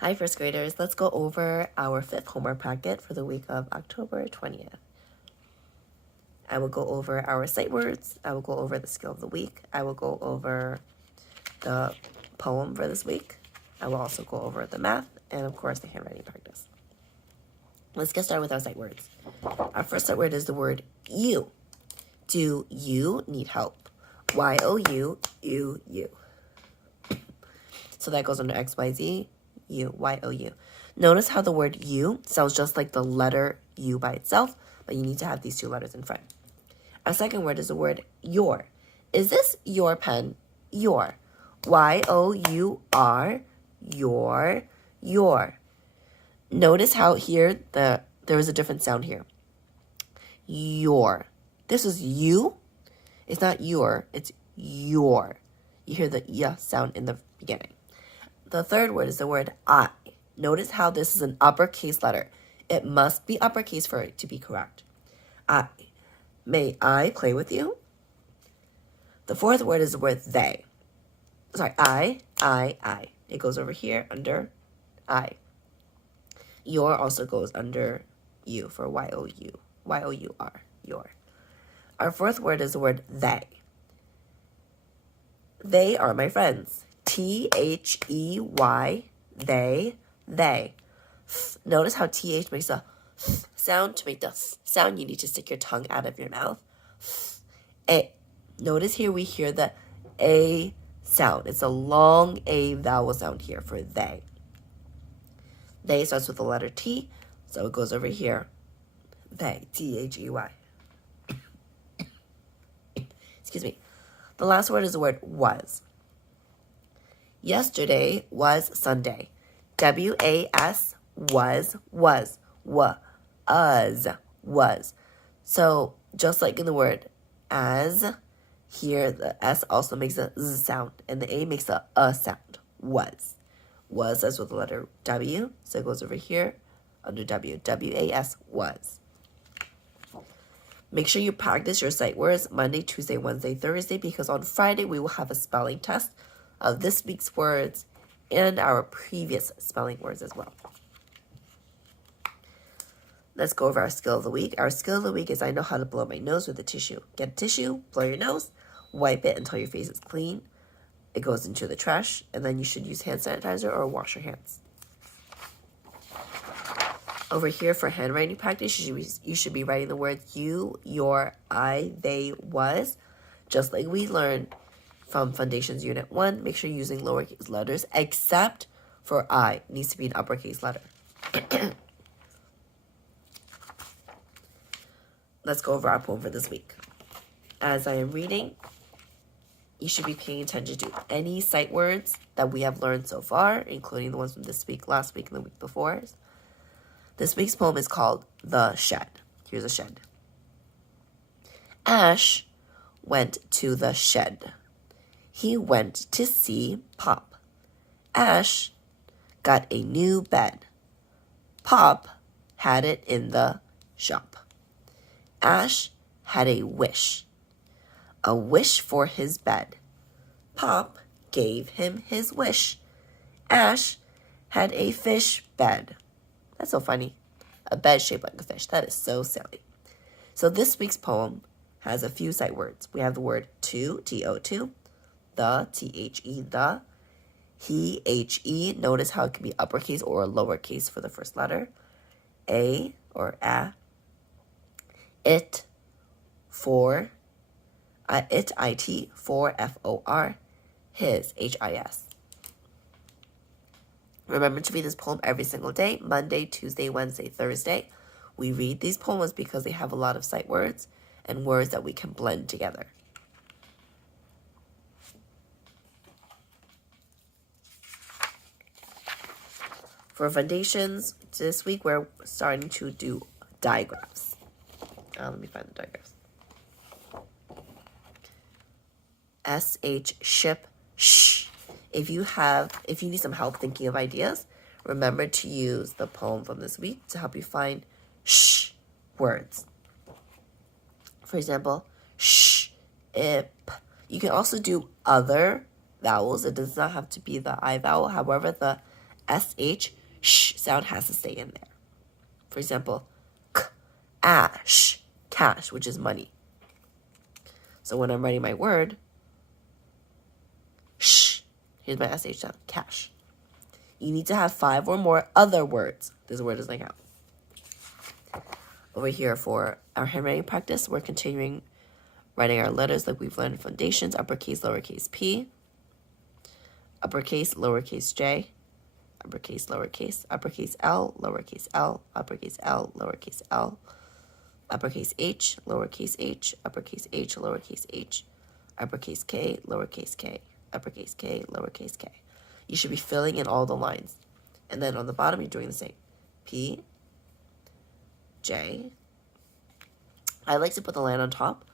Hi, first graders. Let's go over our fifth homework packet for the week of October 20th. I will go over our sight words. I will go over the skill of the week. I will go over the poem for this week. I will also go over the math and, of course, the handwriting practice. Let's get started with our sight words. Our first sight word is the word you. Do you need help? Y-O-U, you. So that goes under X, Y, Z, U, Y-O-U. Notice how the word you sounds just like the letter U by itself, but you need to have these two letters in front. Our second word is the word your. Is this your pen? Your. Y-O-U-R, your. Notice how here there is a different sound here. Your. This is you. It's not your, it's your. You hear the y sound in the beginning. The third word is the word I. Notice how this is an uppercase letter. It must be uppercase for it to be correct. I. May I play with you? The fourth word is the word they. Sorry, I. It goes over here under I. Your also goes under you for Y-O-U. Y-O-U-R, your. Our fourth word is the word they. They are my friends. T-H-E-Y, they. Notice how TH makes a sound. To make the sound, you need to stick your tongue out of your mouth. A. Notice here we hear the A sound. It's a long A vowel sound here for they. They starts with the letter T, so it goes over here. They, T-H-E-Y. Excuse me. The last word is the word was. Yesterday was Sunday. W-A-S, was. Was. So, just like in the word as, here the S also makes a Z sound, and the A makes a sound. Was. Was as with the letter W, so it goes over here under W. W-A-S, was. Make sure you practice your sight words Monday, Tuesday, Wednesday, Thursday, because on Friday we will have a spelling test of this week's words and our previous spelling words as well. Let's go over our skill of the week. Our skill of the week is I know how to blow my nose with a tissue. Get a tissue, blow your nose, wipe it until your face is clean. It goes into the trash, and then you should use hand sanitizer or wash your hands. Over here for handwriting practice, you should be writing the words you, your, I, they, was. Just like we learned from Foundations Unit 1, make sure you're using lowercase letters, except for I. It needs to be an uppercase letter. Let's go over our poem for this week. As I am reading, you should be paying attention to any sight words that we have learned so far, including the ones from this week, last week, and the week before. This week's poem is called The Shed. Here's a shed. Ash went to the shed. He went to see Pop. Ash got a new bed. Pop had it in the shop. Ash had a wish for his bed. Pop gave him his wish. Ash had a fish bed. That's so funny. A bed shaped like a fish. That is so silly. So this week's poem has a few sight words. We have the word to, T-O-2, the, T-H-E, the, he, H-E. Notice how it can be uppercase or lowercase for the first letter. A or a. It, for, it, I-T, for, F-O-R. His, H-I-S. Remember to read this poem every single day, Monday, Tuesday, Wednesday, Thursday. We read these poems because they have a lot of sight words and words that we can blend together. For foundations, this week we're starting to do digraphs. Let me find the digraphs. S-H, ship, sh. If you need some help thinking of ideas, remember to use the poem from this week to help you find sh words. For example, sh, ip. You can also do other vowels. It does not have to be the I vowel. However, the sh sound has to stay in there. For example, ash, cash, which is money. So when I'm writing my word, sh, here's my sh sound, cash. You need to have 5 or more other words. This word doesn't count. Over here for our handwriting practice, we're continuing writing our letters like we've learned in foundations, uppercase, lowercase p, uppercase, lowercase j, uppercase, lowercase, uppercase L, lowercase l, uppercase L, lowercase l, uppercase H, lowercase h, uppercase H, lowercase h, uppercase K, lowercase k, uppercase K, lowercase k. You should be filling in all the lines. And then on the bottom, you're doing the same. P, J. I like to put the line on top,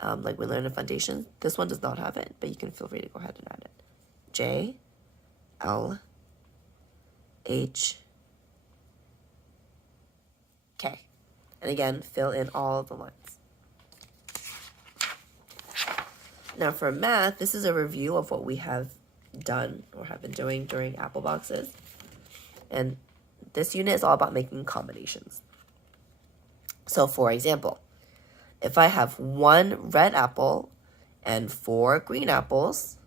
like we learned in foundation. This one does not have it, but you can feel free to go ahead and add it. J, L, H, K. And again, fill in all of the lines. Now for math, this is a review of what we have done or have been doing during apple boxes. And this unit is all about making combinations. So for example, if I have 1 red apple and 4 green apples,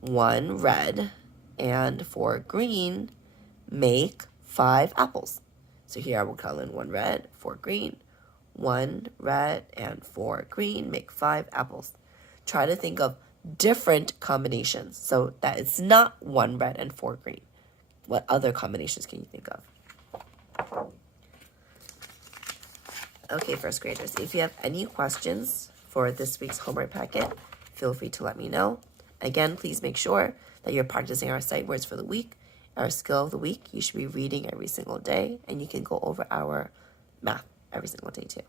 1 red and 4 green make 5 apples. So here I will call in 1 red, 4 green, 1 red and 4 green make 5 apples. Try to think of different combinations so that it's not 1 red and 4 green. What other combinations can you think of? Okay, first graders, if you have any questions for this week's homework packet, feel free to let me know. Again, please make sure that you're practicing our sight words for the week, our skill of the week. You should be reading every single day, and you can go over our math every single day too.